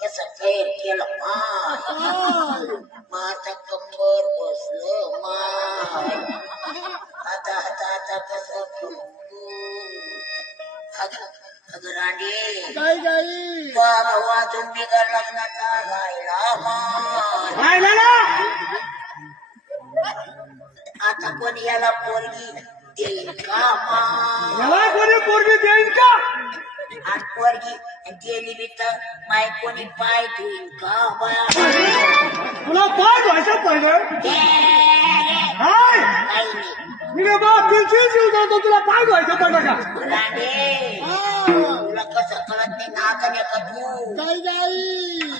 कसं तयार केलं माझा कंबर बसलं माय आता आता आता कसं अगं रांडे काय गाई बाबा वाजून बिगर लग्नाचा राहिला माय आता कोणी याला पोरगी देईल का माय याला कोणी पोरगी देईन का आणि पोरगी गेली बी तर माय कोणी पाय धुईल का बाया तुला पाय धुवायचं पहिलं काय काही नाही मी बाप दिवशी जीव जातो तुला पाय धुवायचं पहिलं का रांडे तुला कसं कळत नाही नाकाने का तू काय गाई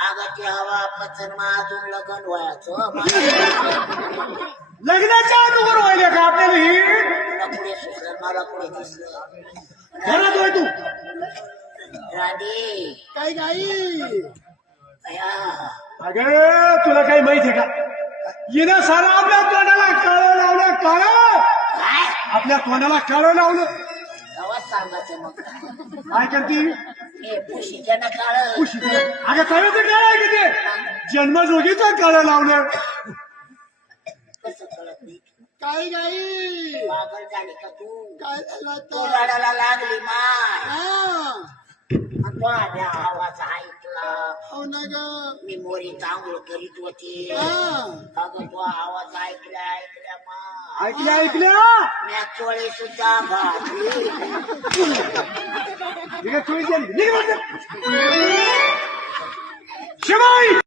अगं ते हवा पचन अजून लगन व्हायचं लग्नाच्या अगोदर व्हायला का आपल्याला ही तुला पुढे सुचलं मला पुढे दिसलं घरात होय तू राधे काय गाई अया अगे तुला काही माहितीये का हिनं सारा आपल्या तोंडाला काळं लावलं काळं काय आपल्या तोंडाला काळं लावलं आवाज सांगायचं मग काय करती हे पुशीच्या ना काळ खुशी अगं काळाचं काळ आहे की ते जन्मजोगीचं काळं लावलं कसं कळत नाही काय गाई पागल झाली का तू काय झालं तू रडायला लागली माय आणि तो आल्या आवाज ऐकला हो ना ग मी मोरीत आंघोळ करीत होती अगं तो आवाज ऐकल्या ऐकल्या माय ऐकल्या ऐकल्या मी चोळी सुद्धा घातली शिवाई